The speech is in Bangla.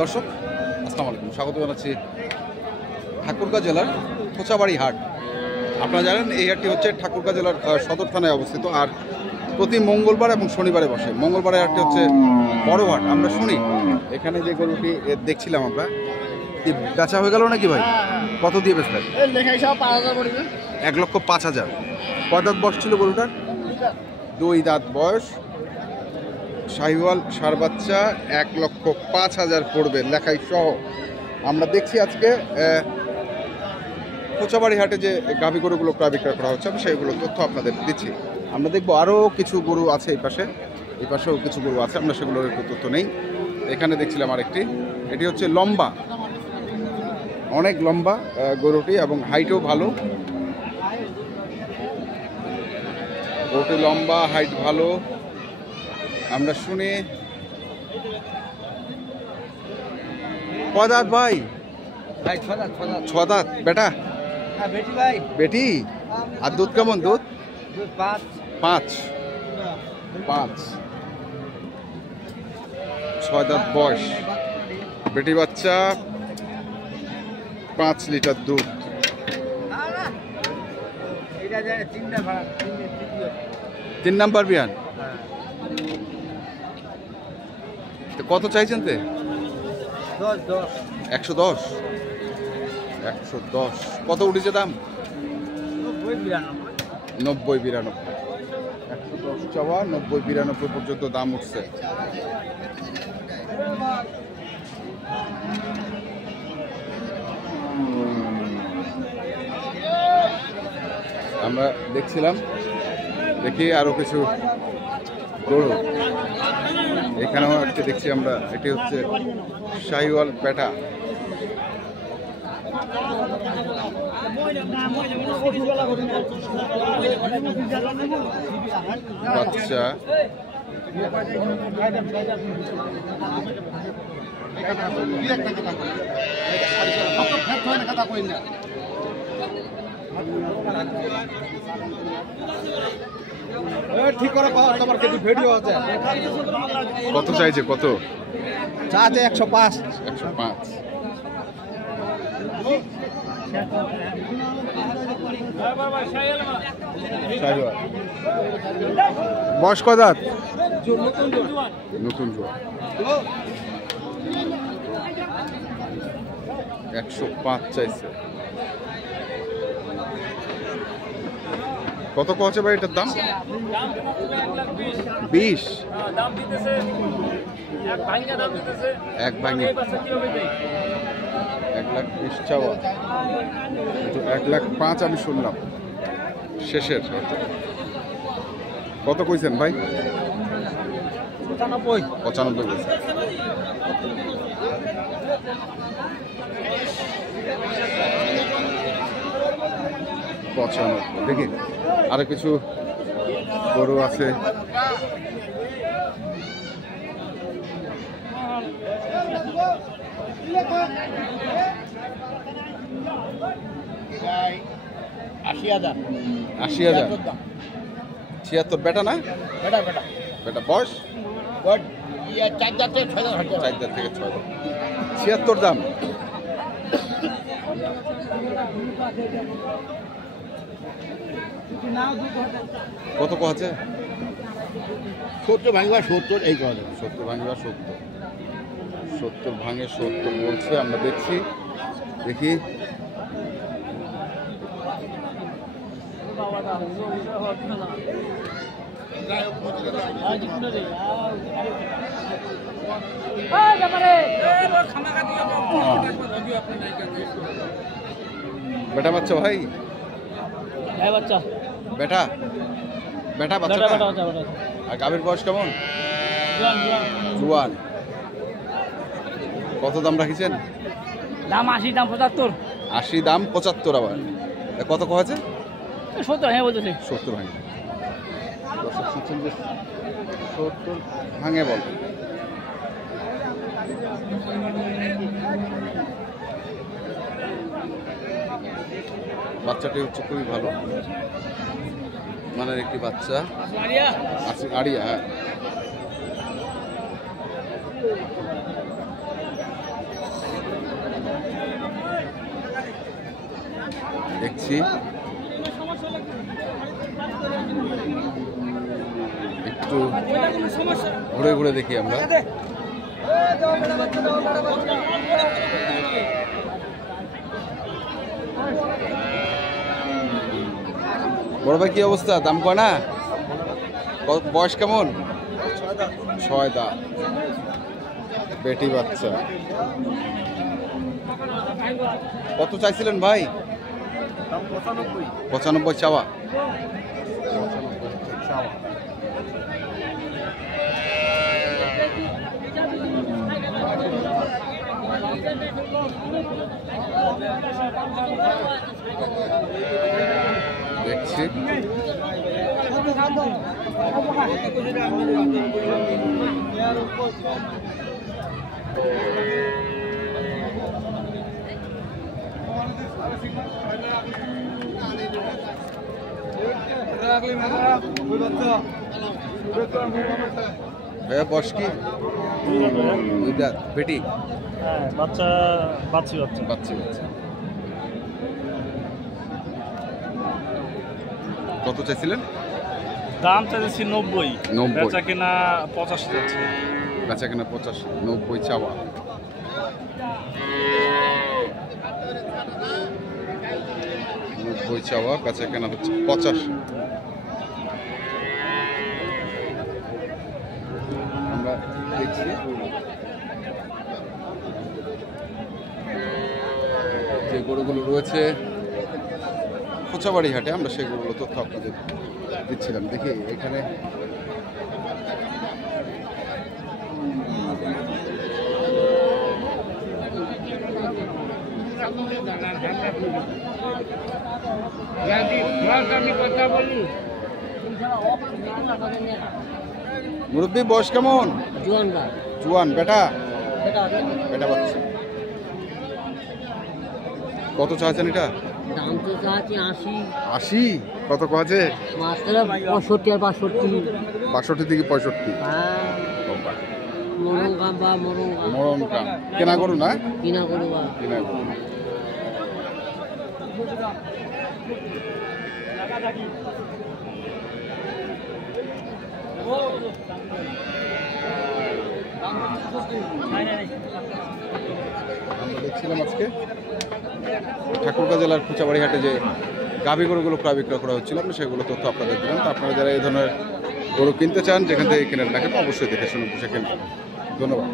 দর্শক আসসালামু আলাইকুম, স্বাগত জানাচ্ছি ঠাকুরগাঁও জেলার কোচাবাড়ি হাট। আপনারা জানেন এই হাটটি হচ্ছে ঠাকুরগাঁও জেলার সদর থানায় অবস্থিত, আর প্রতি মঙ্গলবার এবং শনিবারে বসে। মঙ্গলবারে হাটটি হচ্ছে বড় হাট। আমরা শুনি এখানে যে গরুটি দেখছিলাম আমরা, বেচা হয়ে গেল নাকি ভাই? কত দিয়ে বেচলেন? 1,05,000। কয় দাঁত বয়স ছিল গরুটার? 2 দাঁত বয়স, শাহিওয়াল সার বাচ্চা। 1,05,000 পড়বে লেখাই সহ। আমরা দেখছি আজকে কোচাবাড়ি হাটে যে গাভী গরুগুলো ক্রয় বিক্রয় করা হচ্ছে, আমি সেইগুলো তথ্য আপনাদের দিচ্ছি। আমরা দেখবো আরও কিছু গরু আছে এই পাশেও কিছু গরু আছে, আমরা সেগুলোর একটু তথ্য নেই। এখানে দেখছিলাম আরেকটি, এটি হচ্ছে লম্বা, অনেক লম্বা গরুটি এবং হাইটও ভালো। গরুটি লম্বা, হাইট ভালো। আমরা শুনি কয় দাঁত ভাই? 6 দাঁত। বেটা? বেটি। আর দুধ কেমন? দুধ 5। 6 দাঁত বয়স, বেটি বাচ্চা, 5 লিটার দুধ। 3 নাম্বার বিয়ান। কত চাইছেন? 110। কত উঠেছে দাম? 90-92। 110 চাওয়া, 90-92 পর্যন্ত দাম উঠছে। আমরা দেখছিলাম, দেখি আরো কিছু গরু। এখানেও একটা দেখছি আমরা, এটি হচ্ছে শাহিওয়াল পেটা বাচ্চা। কত চাইছে? কত চাচা? 105। 105। বয়স কয় দাঁত? নতুন জোয়ান। 105 চাইছে। কত কছে ভাই এটার দাম? 20। এক ভাঙে 1,20,000 চাওয়া, 1,05,000 আমি শুনলাম শেষের। কত কইছেন ভাই? 95 কইছেন। দেখি আরো কিছু গরু আছে। আশি হাজার। 76। বেটা না? বেটা। বয়স 4 দাঁত থেকে 6 দাঁত। 4 দাঁত থেকে 6 দাঁত। 76 দাম। কত আছে? 70 ভাঙবা 70। এই কথা 70 ভাঙবা 70 ভাঙে 70 বলছে। আমরা দেখছি, দেখি বেটা বাচ্চা ভাই? বাচ্চা। বেটা বাচ্চা। আর গাভীর বয়স কেমন? জুয়ান। কত দাম রাখিছেন? দাম 80, দাম 75। 80 দাম 75। আবার কত আছে? 70। হ্যাঁ বলতেছে 70 ভাঙে। 70 ভাঙে বল। বাচ্চাটি হচ্ছে খুবই ভালো মানের একটি বাচ্চা। আড়িয়া। দেখছি একটু ঘুরে ঘুরে দেখি আমরা। বড় ভাই কি অবস্থা, দাম কয় না? বয়স কেমন? 6 দাঁত, বেটি বাচ্চা। কত চাইছিলেন ভাই? 95 চাওয়া। দেখছি ভাইয়া বয়স কি? 2 দাঁত, বেটি বাচ্চা বাচ্চি বাচ্চা বাচ্চা বাচ্চা। কত চাইছিলেন? দাম চাইছি 90, 90 বেচা কেনা 85 যাচ্ছে। বেচা কেনা 85, 90 চাওয়া। বই চাওয়া, বেচা কেনা হচ্ছে 85। আমরা দেখছি যে গরুগুলো রয়েছে কোচাবাড়ি হাটে, আমরা সেগুলো তথ্য আপনাদের দিচ্ছিলাম। দেখি এখানে মুরব্বী বয়স কেমন? জুয়ান, বেটা বেটা বাচ্চা। কত চাচ্ছেন এটা? দাম তো চাচ্ছি 80। 80? কত কাছে? মাত্র 65 আর 62। 62 থেকে 65। হ্যাঁ, মরণ কাম বা মরণ কাম। কেনা গরু না? কিনা করবো বা কেনা গরু। আমরা দেখছিলাম আজকে ঠাকুরগাঁ জেলার কোচাবাড়ি হাটে যে গাভী গরুগুলো ক্রয় বিক্রয় করা হচ্ছিল, আমরা সেগুলো তথ্য আপনাদের দিলাম। তো আপনারা যারা এই ধরনের গরু কিনতে চান, যেখান থেকে কিনেন না কেন, অবশ্যই দেখে শুনে বুঝে কিনবেন। ধন্যবাদ।